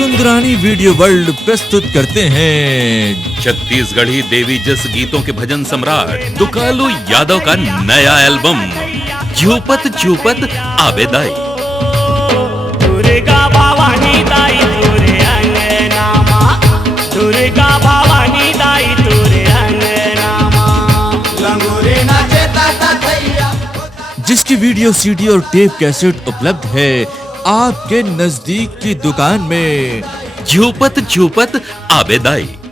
Sundarani video world प्रस्तुत करते हैं छत्तीसगढ़ी देवी जस गीतों के भजन सम्राट दुकालू यादव का नया एल्बम झूपत झूपत आबेदाई। दुर्गा भवानी दाई तुरे अंगनामा, दुर्गा भवानी दाई तुरे अंगनामा, लंगोरे नाचे ताता थैया। जिसकी वीडियो सीडी और टेप कैसेट उपलब्ध है आपके नजदीक की दुकान में। झूपत झूपत आबेदाई।